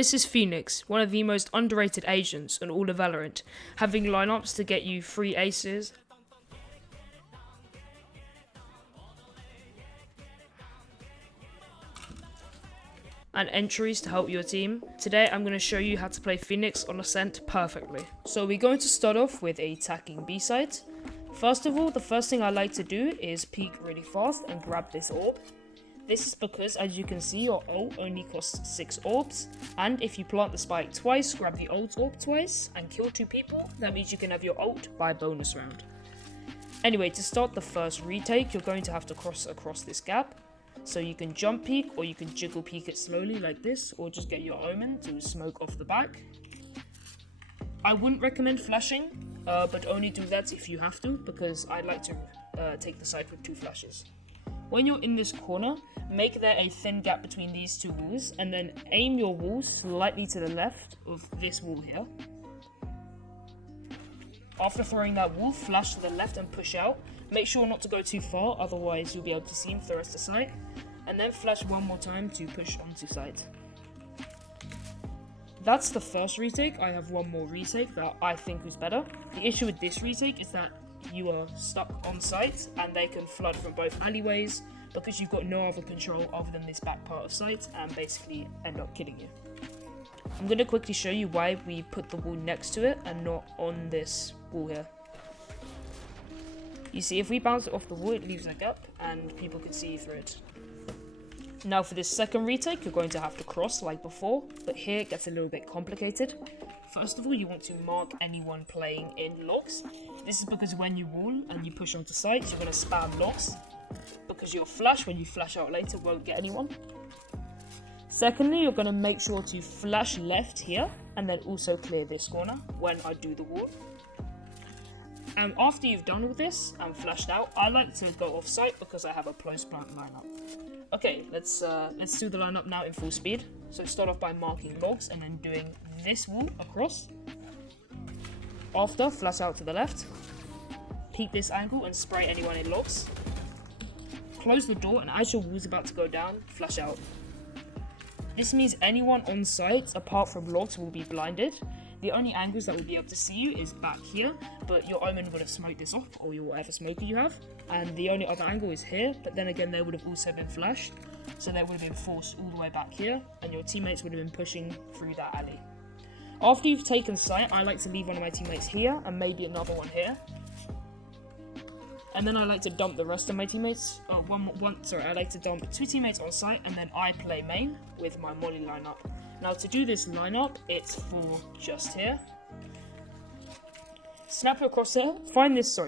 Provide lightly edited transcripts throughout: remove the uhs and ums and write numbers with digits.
This is Phoenix, one of the most underrated agents in all of Valorant, having lineups to get you free aces, and entries to help your team. Today I'm going to show you how to play Phoenix on Ascent perfectly. So we're going to start off with a attacking B site. First of all, the first thing I like to do is peek really fast and grab this orb. This is because, as you can see, your ult only costs 6 orbs, and if you plant the spike twice, grab the ult orb twice, and kill 2 people, that means you can have your ult by a bonus round. Anyway, to start the first retake, you're going to have to cross across this gap. So you can jump peek, or you can jiggle peek it slowly like this, or just get your omen to smoke off the back. I wouldn't recommend flashing, but only do that if you have to, because I like to take the site with 2 flashes. When you're in this corner, make there a thin gap between these 2 walls, and then aim your wall slightly to the left of this wall here. After throwing that wall, flash to the left and push out. Make sure not to go too far, otherwise you'll be able to see him for the rest of the site. And then flash one more time to push onto site. That's the first retake. I have one more retake that I think is better. The issue with this retake is that you are stuck on site and they can flood from both alleyways because you've got no other control other than this back part of site and basically end up killing you. I'm going to quickly show you why we put the wall next to it and not on this wall here. You see, if we bounce it off the wall, it leaves a gap and people can see through it. Now for this second retake, you're going to have to cross like before, but here it gets a little bit complicated. First of all, you want to mark anyone playing in logs. This is because when you wall and you push onto sites, you're going to spam logs, because your flash, when you flash out later, won't get anyone. Secondly, you're going to make sure to flash left here, and then also clear this corner when I do the wall. And after you've done all this and flashed out, I like to go off site because I have a close plant lineup. Okay, let's do the lineup now in full speed. So start off by marking logs and then doing this wall across. After, flash out to the left. Peek this angle and spray anyone in logs. Close the door, and as your wall's about to go down, flash out. This means anyone on site apart from logs will be blinded. The only angles that will be able to see you is back here, but your omen would have smoked this off, or your whatever smoker you have. And the only other angle is here, but then again they would have also been flashed, so they would have been forced all the way back here, and your teammates would have been pushing through that alley. After you've taken sight, I like to leave one of my teammates here, and maybe another one here. And then I like to dump the rest of my teammates. I like to dump 2 teammates on site, and then I play main with my molly lineup. Now to do this lineup, it's for just here. Snap your crosshair. Find this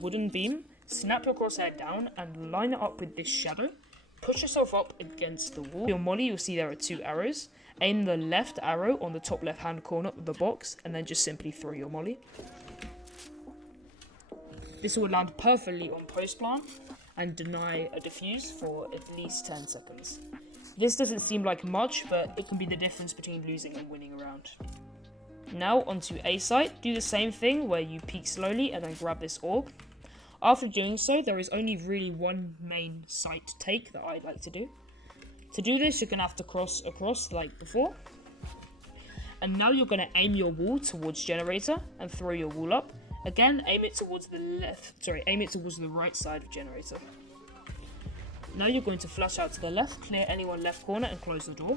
wooden beam. Snap your crosshair down and line it up with this shadow. Push yourself up against the wall. Your molly, you'll see there are 2 arrows. Aim the left arrow on the top left hand corner of the box, and then just simply throw your molly. This will land perfectly on post plant and deny a defuse for at least 10 seconds. This doesn't seem like much, but it can be the difference between losing and winning a round. Now onto A site, do the same thing where you peek slowly and then grab this orb. After doing so, there is only really one main site take that I like to do. To do this, you're going to have to cross across like before. And now you're going to aim your wall towards generator and throw your wall up. Again, aim it towards the right side of generator. Now you're going to flash out to the left, clear anyone left corner and close the door.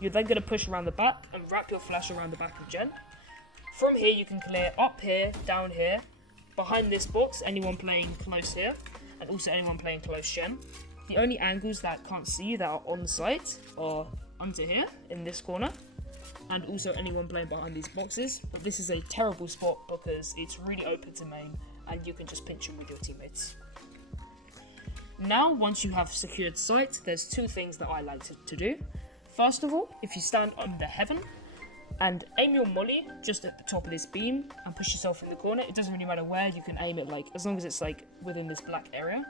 You're then going to push around the back and wrap your flash around the back of gen. From here you can clear up here, down here, behind this box, anyone playing close here, and also anyone playing close gen. The only angles that can't see you that are on site are under here, in this corner, and also anyone playing behind these boxes. But this is a terrible spot because it's really open to main and you can just pinch them with your teammates. Now, once you have secured site, there's 2 things that I like to do. First of all, if you stand under heaven and aim your molly just at the top of this beam and push yourself in the corner, it doesn't really matter where, you can aim it as long as it's within this black area.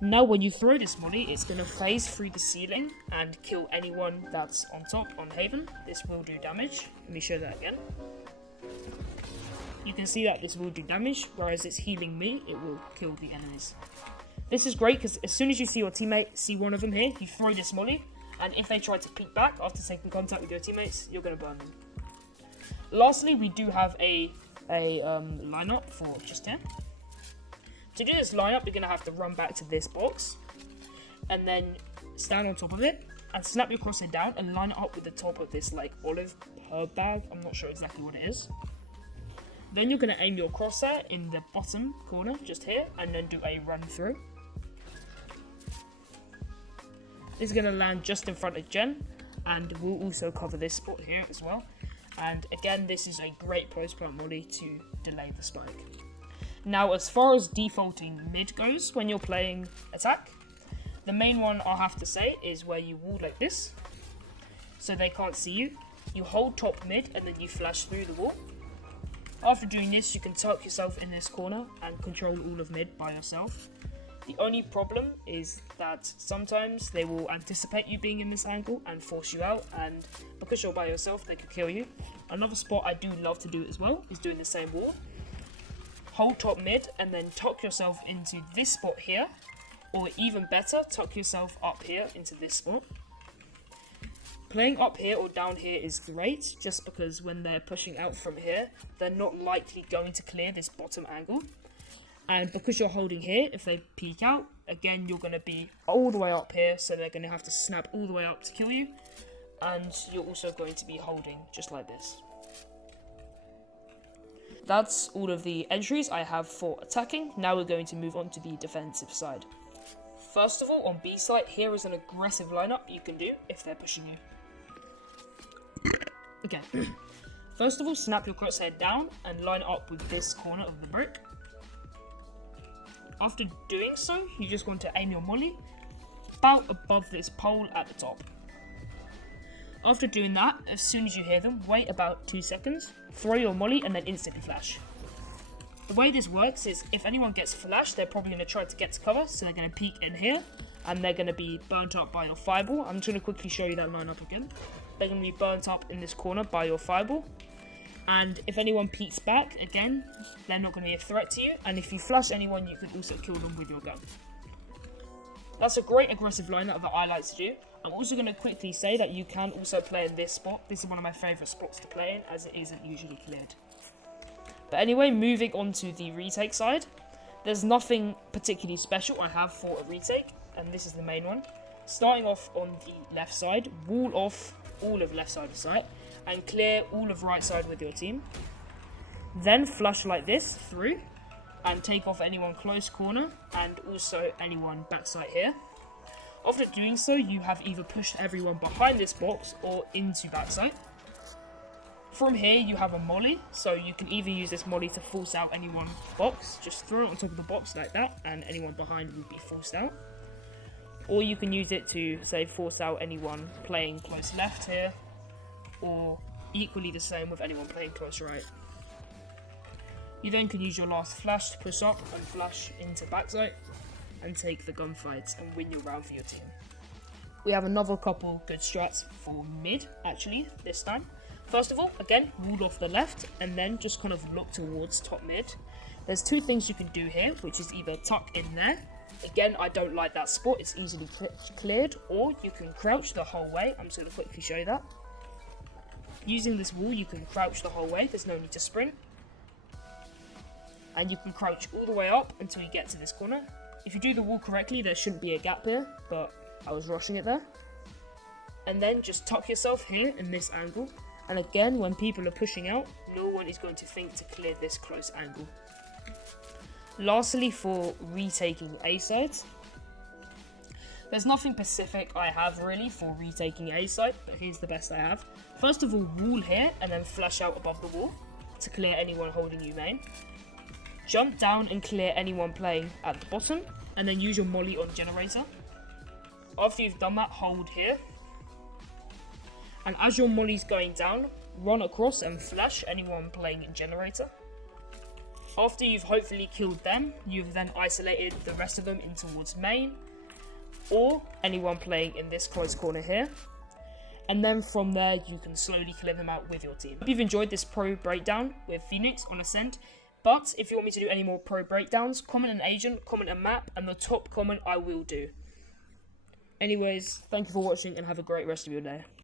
Now when you throw this molly, it's going to phase through the ceiling and kill anyone that's on top on haven. This will do damage. Let me show that again. You can see that this will do damage, whereas it's healing me, it will kill the enemies. This is great because as soon as you see your teammate, see one of them here, you throw this molly, and if they try to peek back after taking contact with your teammates, you're going to burn them. Lastly, we do have a lineup for just here. To do this lineup, you're going to have to run back to this box, and then stand on top of it, and snap your crosshair down and line it up with the top of this like olive herb bag. I'm not sure exactly what it is. Then you're going to aim your crosshair in the bottom corner, just here, and then do a run through. This is going to land just in front of Jen, and we'll also cover this spot here as well. And again, this is a great post-plant molly to delay the spike. Now, as far as defaulting mid goes when you're playing attack, the main one I'll have to say is where you wall like this, so they can't see you. You hold top mid and then you flash through the wall. After doing this, you can tuck yourself in this corner and control all of mid by yourself. The only problem is that sometimes they will anticipate you being in this angle and force you out, and because you're by yourself, they could kill you. Another spot I do love to do as well is doing the same wall. Hold top mid and then tuck yourself into this spot here, or even better, tuck yourself up here into this spot. Playing up here or down here is great, just because when they're pushing out from here, they're not likely going to clear this bottom angle. And because you're holding here, if they peek out, again, you're going to be all the way up here, so they're going to have to snap all the way up to kill you. And you're also going to be holding just like this. That's all of the entries I have for attacking. Now we're going to move on to the defensive side. First of all, on B site, here is an aggressive lineup you can do if they're pushing you. Okay. First of all, snap your crosshair down and line up with this corner of the brick. After doing so, you just want to aim your molly about above this pole at the top. After doing that, as soon as you hear them, wait about 2 seconds, throw your molly and then instantly flash. The way this works is if anyone gets flashed, they're probably going to try to get to cover, so they're going to peek in here, and they're going to be burnt up by your fireball. I'm just going to quickly show you that lineup again. They're going to be burnt up in this corner by your fireball, and if anyone peeks back, again, they're not going to be a threat to you, and if you flash anyone, you could also kill them with your gun. That's a great aggressive lineup that I like to do. I'm also going to quickly say that you can also play in this spot. This is one of my favourite spots to play in, as it isn't usually cleared. But anyway, moving on to the retake side, there's nothing particularly special I have for a retake, and this is the main one. Starting off on the left side, wall off all of left side of sight, and clear all of right side with your team. Then flush like this through, and take off anyone close corner, and also anyone back sight here. After doing so, you have either pushed everyone behind this box or into back sight. From here, you have a molly, so you can either use this molly to force out anyone box, just throw it on top of the box like that, and anyone behind will be forced out. Or you can use it to, say, force out anyone playing close left here, or equally the same with anyone playing close right. You then can use your last flash to push up and flash into backside, and take the gunfights and win your round for your team. We have another couple good strats for mid, actually, this time. First of all, again, wall off the left, and then just kind of look towards top mid. There's 2 things you can do here, which is either tuck in there. Again, I don't like that spot, it's easily cleared, or you can crouch the whole way. I'm just going to quickly show you that. Using this wall, you can crouch the whole way, there's no need to sprint. And you can crouch all the way up until you get to this corner. If you do the wall correctly, there shouldn't be a gap here, but I was rushing it there. And then just tuck yourself here in this angle. And again, when people are pushing out, no one is going to think to clear this close angle. Lastly, for retaking A sides, there's nothing specific I have really for retaking A side, but here's the best I have. First of all, wall here, and then flash out above the wall to clear anyone holding you main. Jump down and clear anyone playing at the bottom, and then use your molly on generator. After you've done that, hold here. And as your molly's going down, run across and flash anyone playing in generator. After you've hopefully killed them, you've then isolated the rest of them in towards main, or anyone playing in this close corner here. And then from there, you can slowly clear them out with your team. Hope you've enjoyed this pro breakdown with Phoenix on Ascent. But if you want me to do any more pro breakdowns, comment an agent, comment a map, and the top comment I will do. Anyways, thank you for watching and have a great rest of your day.